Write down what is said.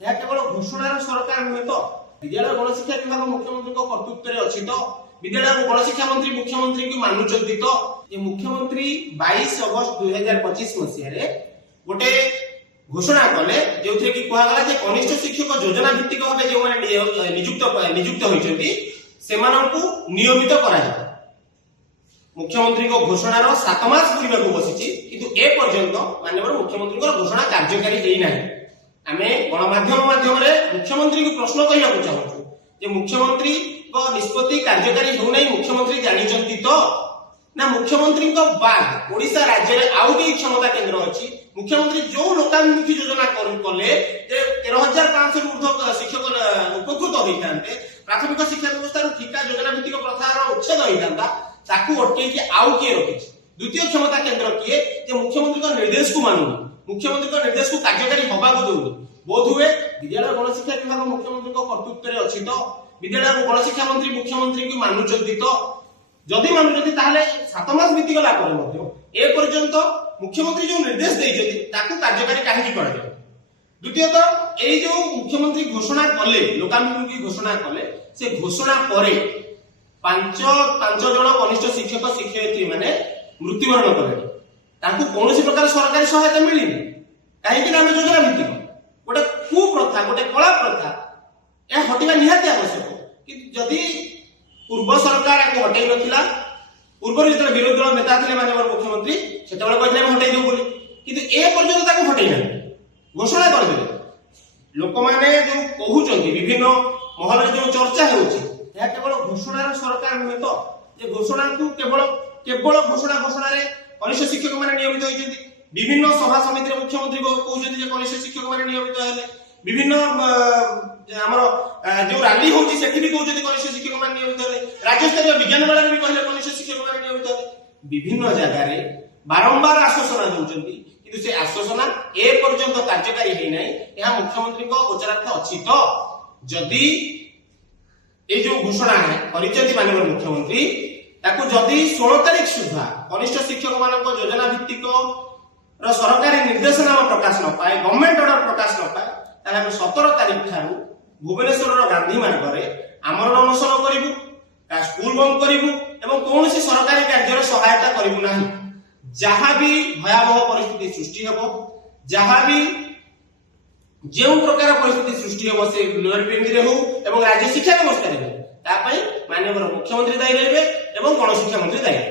ଏହା କେବଳ ଘୋଷଣାର ସରକାର ନୁହେଁ ତ ବିଦ୍ୟାଳୟ ଗଣଶିକ୍ଷା ବିଭାଗ ମୁଖ୍ୟମନ୍ତ୍ରୀଙ୍କ କର୍ତ୍ତୃତ୍ୱରେ ଅଛି ତ ବିଦ୍ୟାଳୟ ଗଣଶିକ୍ଷା ମନ୍ତ୍ରୀ ମୁଖ୍ୟମନ୍ତ୍ରୀଙ୍କୁ ମାନୁଛନ୍ତି ତ ଯେ ମୁଖ୍ୟମନ୍ତ୍ରୀ 22 ଅଗଷ୍ଟ 2025 ମସିହାରେ ଗୋଟେ ଘୋଷଣା କଲେ ଯେଉଁଥିରେ କି କୁହାଗଲା ଯେ କନିଷ୍ଠ ଶିକ୍ଷକ ଯୋଜନା ଭିତ୍ତିକ ଭାବେ ଯେଉଁମାନେ ନିଯୁକ୍ତ ହୋଇଛନ୍ତି ସେମାନଙ୍କୁ ନିୟମିତ କରାଯିବ। ମୁଖ୍ୟମନ୍ତ୍ରୀଙ୍କ ଘୋଷଣାର 7 ମାସ ପୂର୍ବକୁ ବସିଛି କିନ୍ତୁ ଏ ପର୍ଯ୍ୟନ୍ତ ମାନ୍ୟବର ମୁଖ୍ୟମନ୍ତ୍ରୀଙ୍କ ଘୋଷଣା କାର୍ଯ୍ୟକାରୀ ହେଇନାହିଁ। ଆମେ ଗଣମାଧ୍ୟମ ମାଧ୍ୟମରେ ମୁଖ୍ୟମନ୍ତ୍ରୀଙ୍କୁ ପ୍ରଶ୍ନ କରିବାକୁ ଚାହୁଁଛୁ ଯେ ମୁଖ୍ୟମନ୍ତ୍ରୀଙ୍କ ନିଷ୍ପତ୍ତି କାର୍ଯ୍ୟକାରୀ ହେଉନାହିଁ ମୁଖ୍ୟମନ୍ତ୍ରୀ ଜାଣିଛନ୍ତି ତ ନା ମୁଖ୍ୟମନ୍ତ୍ରୀଙ୍କ ବାଦ ଓଡ଼ିଶା ରାଜ୍ୟରେ ଆଉ କେହି କ୍ଷମତା କେନ୍ଦ୍ର ଅଛି ମୁଖ୍ୟମନ୍ତ୍ରୀ ଯୋଉ ଲୋକାଭିମୁଖୀ ଯୋଜନା କଲେ ଯେ 13,500 ଊର୍ଦ୍ଧ୍ୱ ଶିକ୍ଷକ ଉପକୃତ ହୋଇଥାନ୍ତେ ପ୍ରାଥମିକ ଶିକ୍ଷା ବ୍ୟବସ୍ଥାରୁ ଠିକା ଯୋଜନା ଭିତ୍ତିକ ପ୍ରଥାର ଉଚ୍ଛେଦ ହୋଇଥାନ୍ତା ତାକୁ ଅଟକେଇକି ଆଉ କିଏ ରଖିଛି। ଦ୍ୱିତୀୟ କ୍ଷମତା କେନ୍ଦ୍ର କିଏ ଯେ ମୁଖ୍ୟମନ୍ତ୍ରୀଙ୍କ ନିର୍ଦ୍ଦେଶକୁ ମାନୁନି ମୁଖ୍ୟମନ୍ତ୍ରୀଙ୍କ ନିର୍ଦ୍ଦେଶକୁ କାର୍ଯ୍ୟକାରୀ ହେବାକୁ ଦେଉନି। ବୋଧ ହୁଏ ବିଦ୍ୟାଳୟ ଗଣଶିକ୍ଷା ବିଭାଗ ମୁଖ୍ୟମନ୍ତ୍ରୀଙ୍କ କର୍ତ୍ତୃତ୍ୱରେ ଅଛି ତ ବିଦ୍ୟାଳୟ ଗଣଶିକ୍ଷା ମନ୍ତ୍ରୀ ମୁଖ୍ୟମନ୍ତ୍ରୀଙ୍କୁ ମାନୁଛନ୍ତି ତ ଯଦି ମାନୁଛନ୍ତି ତାହେଲେ 7 ମାସ ବିତିଗଲା ପରେ ମଧ୍ୟ ଏ ପର୍ଯ୍ୟନ୍ତ ମୁଖ୍ୟମନ୍ତ୍ରୀ ଯୋଉ ନିର୍ଦ୍ଦେଶ ଦେଇଛନ୍ତି ତାକୁ କାର୍ଯ୍ୟକାରୀ କାହିଁକି କରାଯାଏ। ଦ୍ୱିତୀୟତଃ ଏଇ ଯୋଉ ମୁଖ୍ୟମନ୍ତ୍ରୀ ଘୋଷଣା କଲେ ଲୋକାଭିମୁଖୀ ଘୋଷଣା କଲେ ସେ ଘୋଷଣା ପରେ ପାଞ୍ଚ ଜଣ କନିଷ୍ଠ ଶିକ୍ଷକ ଶିକ୍ଷୟିତ୍ରୀ ମାନେ ମୃତ୍ୟୁବରଣ କଲେ ତାଙ୍କୁ କୌଣସି ପ୍ରକାର ସରକାରୀ ସହାୟତା ମିଳିନି କାହିଁକି ନା ଆମେ ଯୋଜନା ଭିତ୍ତିକ ଗୋଟେ କୁପ୍ରଥା ଗୋଟେ କଳା ପ୍ରଥା ଏହା ହଟିବା ନିହାତି ଆବଶ୍ୟକ। କିନ୍ତୁ ଯଦି ପୂର୍ବ ସରକାର ଏହାକୁ ହଟେଇ ନଥିଲା ପୂର୍ବରୁ ଯେତେବେଳେ ବିରୋଧୀ ଦଳ ନେତା ଥିଲେ ମାନ୍ୟବର ମୁଖ୍ୟମନ୍ତ୍ରୀ ସେତେବେଳେ କହିଥିଲେ ଆମେ ହଟେଇ ଦେବୁ ବୋଲି କିନ୍ତୁ ଏ ପର୍ଯ୍ୟନ୍ତ ତାକୁ ହଟେଇ ନାହିଁ ଘୋଷଣା କରିଦେଲେ। ଲୋକମାନେ ଯୋଉ କହୁଛନ୍ତି ବିଭିନ୍ନ ମହଲରେ ଯୋଉ ଚର୍ଚ୍ଚା ହେଉଛି ଏହା କେବଳ ଘୋଷଣାର ସରକାର ନୁହେଁ ତ ଯେ ଘୋଷଣାକୁ କେବଳ ଘୋଷଣାରେ କନିଷ୍ଠ ଶିକ୍ଷକ ମାନେ ନିୟମିତ ହୋଇଛନ୍ତି ବିଭିନ୍ନ ସଭା ସମିତିରେ ମୁଖ୍ୟମନ୍ତ୍ରୀ କହୁଛନ୍ତି ଯେ କନିଷ୍ଠ ଶିକ୍ଷକ ମାନେ ନିୟମିତ ହେଲେ ବିଭିନ୍ନ ଆମର ଯୋଉ ରାଲି ହଉଛି ସେଠି ବି କହୁଛନ୍ତି କନିଷ୍ଠ ଶିକ୍ଷକ ମାନେ ନିୟମିତ ହେଲେ ରାଜ୍ୟସ୍ତରୀୟ ବିଜ୍ଞାନ ମେଳାରେ ବି କହିଲେ କନିଷ୍ଠ ଶିକ୍ଷକ ମାନେ ନିୟମିତ ହେଲେ ବିଭିନ୍ନ ଜାଗାରେ ବାରମ୍ବାର ଆଶ୍ୱାସନା ଦେଉଛନ୍ତି କିନ୍ତୁ ସେ ଆଶ୍ୱାସନା ଏ ପର୍ଯ୍ୟନ୍ତ କାର୍ଯ୍ୟକାରୀ ହେଇନାହିଁ। ଏହା ମୁଖ୍ୟମନ୍ତ୍ରୀଙ୍କ ଗୋଚରାର୍ଥ ଅଛି ତ ଯଦି এই যে ঘোষণা କରିଛନ୍ତି মাননীয় মুখ্যমন্ত্রী তাକୁ যদি 16 তারিখ সুদ্ধা কনিষ্ঠ শিক্ষক ମାନଙ୍କ যোজনা ভিত্তিক সরকারি নির্দেশনামা প্রকাশ ন পায় গভর্নমেন্ট অর্ডর প্রকাশ ন পায় তাহলে আমি 17 তারিখ ঠাରୁ ভুবনেশ্বরର গান্ধী মার্গরে আমরণ অনশন করিবু স্কুল বন্ধ করিবু এবং কৌনসি সরকারি কার্যর সহায়তা করিবু নাই। যাহা বি ভয়াবহ পরিস্থিতি সৃষ্টি হব যাহা বি जो प्रकार परिस्थिति सृष्टि हम से लोअर प्राइमरी हो एवं राज्य शिक्षा व्यवस्था रे माननीय मुख्यमंत्री दायी रहे गणशिक्षा मंत्री दायी।